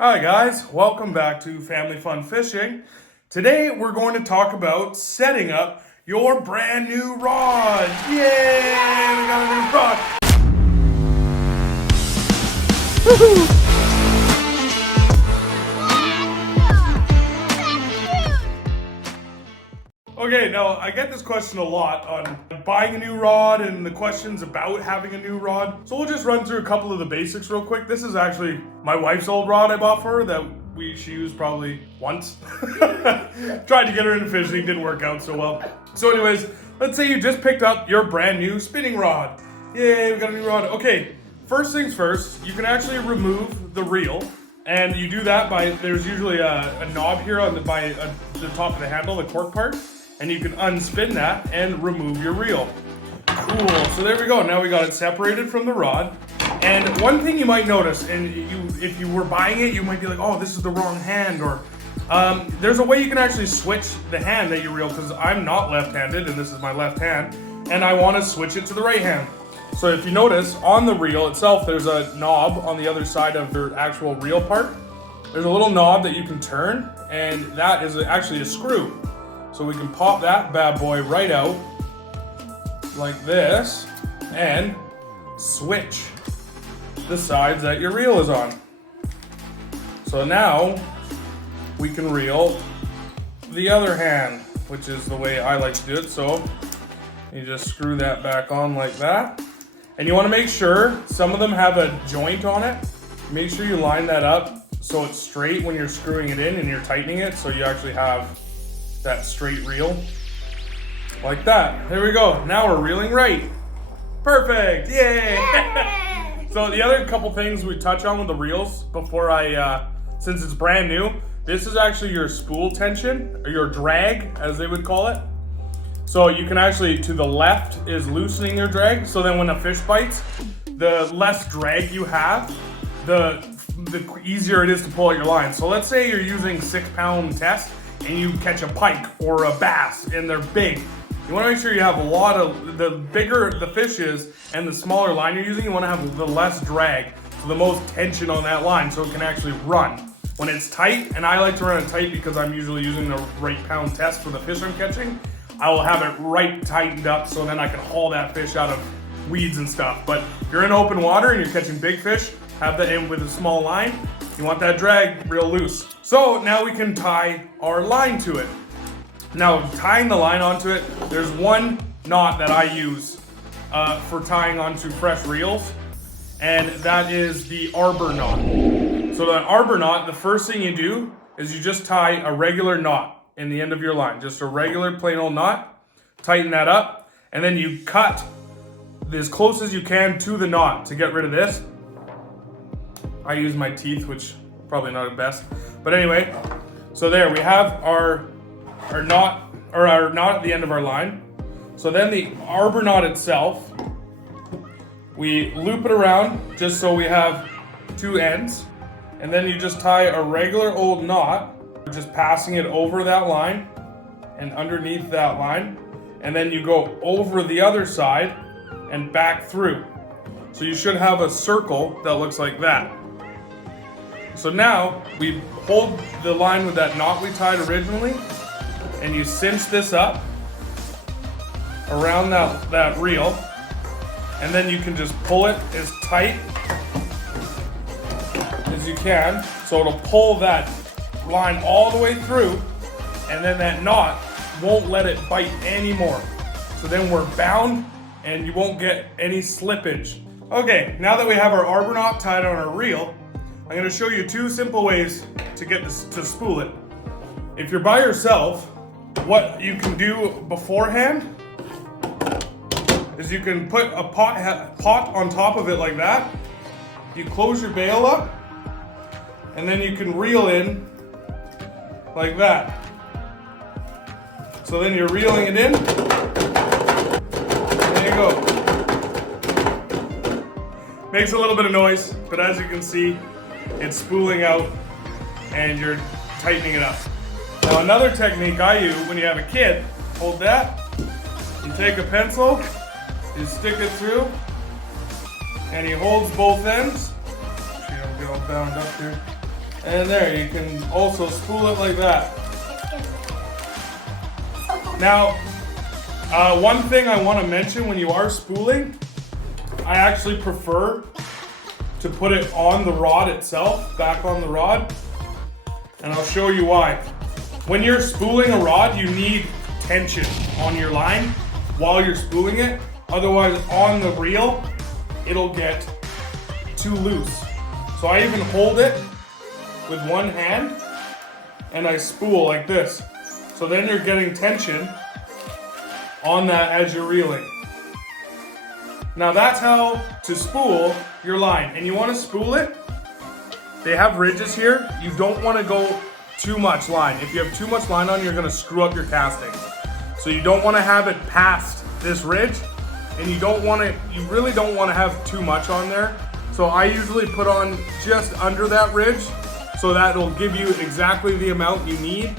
Hi guys, welcome back to Family Fun Fishing. Today we're going to talk about setting up your brand new rod. Yay! We got a new rod. Woohoo! Okay, now I get this question a lot on buying a new rod and the questions about having a new rod. So we'll just run through a couple of the basics real quick. This is actually my wife's old rod I bought for her that she used probably once. Tried to get her into fishing, didn't work out so well. So anyways, let's say you just picked up your brand new spinning rod. Yay, we got a new rod. Okay, first things first, you can actually remove the reel. And you do that by, there's usually a knob here on the top of the handle, the cork part. And you can unspin that and remove your reel. Cool, so there we go. Now we got it separated from the rod. And one thing you might notice, and if you were buying it, you might be like, oh, this is the wrong hand, or there's a way you can actually switch the hand that you reel, because I'm not left-handed, and this is my left hand, and I want to switch it to the right hand. So if you notice, on the reel itself, there's a knob on the other side of the actual reel part. There's a little knob that you can turn, and that is actually a screw. So we can pop that bad boy right out like this and switch the sides that your reel is on. So now we can reel the other hand, which is the way I like to do it. So you just screw that back on like that. And you want to make sure, some of them have a joint on it. Make sure you line that up so it's straight when you're screwing it in and you're tightening it, so you actually have that straight reel like that. There we go. Now we're reeling right. Perfect. Yay! So the other couple things we touch on with the reels before since it's brand new, this is actually your spool tension, or your drag as they would call it. So you can actually, to the left is loosening your drag, so then when a fish bites, the less drag you have, the easier it is to pull out your line. So let's say you're using 6-pound test and you catch a pike or a bass and they're big. You want to make sure you have a lot of, the bigger the fish is and the smaller line you're using, you want to have the less drag, so the most tension on that line so it can actually run. When it's tight, and I like to run it tight because I'm usually using the right pound test for the fish I'm catching, I will have it right tightened up so then I can haul that fish out of weeds and stuff. But if you're in open water and you're catching big fish, have that in with a small line. You want that drag real loose. So now we can tie our line to it. Now tying the line onto it, there's one knot that I use for tying onto fresh reels, and that is the arbor knot. So the arbor knot, the first thing you do is you just tie a regular knot in the end of your line, just a regular plain old knot, tighten that up, and then you cut as close as you can to the knot to get rid of this. I use my teeth, which probably not the best, but anyway, so there we have our knot, or our knot at the end of our line. So then the arbor knot itself, we loop it around just so we have two ends, and then you just tie a regular old knot, just passing it over that line and underneath that line, and then you go over the other side and back through. So you should have a circle that looks like that. So now we hold the line with that knot we tied originally, and you cinch this up around that reel, and then you can just pull it as tight as you can, so it'll pull that line all the way through, and then that knot won't let it bite anymore. So then we're bound and you won't get any slippage. Okay, now that we have our arbor knot tied on our reel, I'm going to show you two simple ways to get this to spool it. If you're by yourself, what you can do beforehand is you can put a pot on top of it like that. You close your bail up, and then you can reel in like that. So then you're reeling it in. There you go. Makes a little bit of noise, but as you can see, it's spooling out and you're tightening it up. Now another technique I use when you have a kid, hold that, you take a pencil, you stick it through, and he holds both ends. You don't get all bound up here. And there, you can also spool it like that. Now, one thing I want to mention when you are spooling, I actually prefer to put it on the rod itself, back on the rod, and I'll show you why. When you're spooling a rod, you need tension on your line while you're spooling it. Otherwise, on the reel, it'll get too loose. So I even hold it with one hand and I spool like this. So then you're getting tension on that as you're reeling. Now that's how to spool your line. And you want to spool it, they have ridges here. You don't want to go too much line. If you have too much line on, you're going to screw up your casting. So you don't want to have it past this ridge, and you really don't want to have too much on there. So I usually put on just under that ridge, so that it'll give you exactly the amount you need.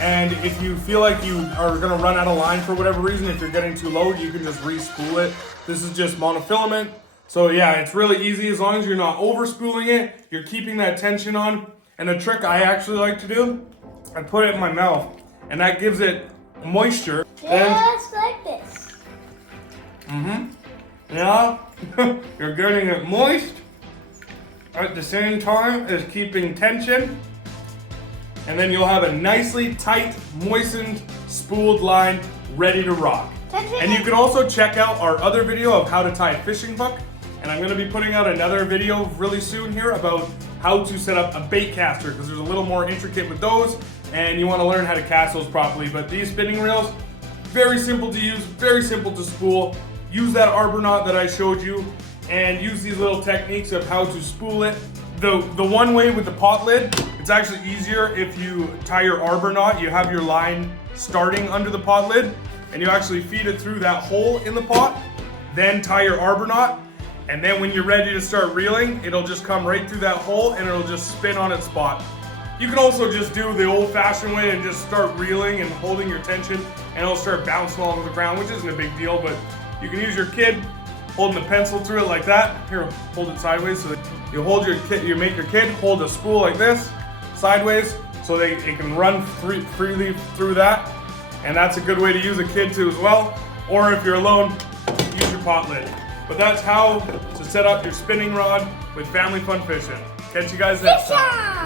And if you feel like you are going to run out of line for whatever reason, if you're getting too low, you can just re-spool it. This is just monofilament. So yeah, it's really easy as long as you're not over spooling it, you're keeping that tension on. And a trick I actually like to do, I put it in my mouth, and that gives it moisture. Just like this. Yeah, you're getting it moist at the same time as keeping tension. And then you'll have a nicely tight, moistened, spooled line ready to rock. And you can also check out our other video of how to tie a fishing hook. And I'm going to be putting out another video really soon here about how to set up a bait caster, because there's a little more intricate with those and you want to learn how to cast those properly. But these spinning reels, very simple to use, very simple to spool. Use that arbor knot that I showed you and use these little techniques of how to spool it. The one way with the pot lid, it's actually easier if you tie your arbor knot. You have your line starting under the pot lid and you actually feed it through that hole in the pot, then tie your arbor knot. And then when you're ready to start reeling, it'll just come right through that hole and it'll just spin on its spot. You can also just do the old-fashioned way and just start reeling and holding your tension, and it'll start bouncing along the ground, which isn't a big deal, but you can use your kid holding the pencil through it like that. Here, hold it sideways so that you hold your kid, you make your kid hold a spool like this, sideways, so they can run freely through that. And that's a good way to use a kid too as well. Or if you're alone, use your pot lid. But that's how to set up your spinning rod with Family Fun Fishing. Catch you guys next time.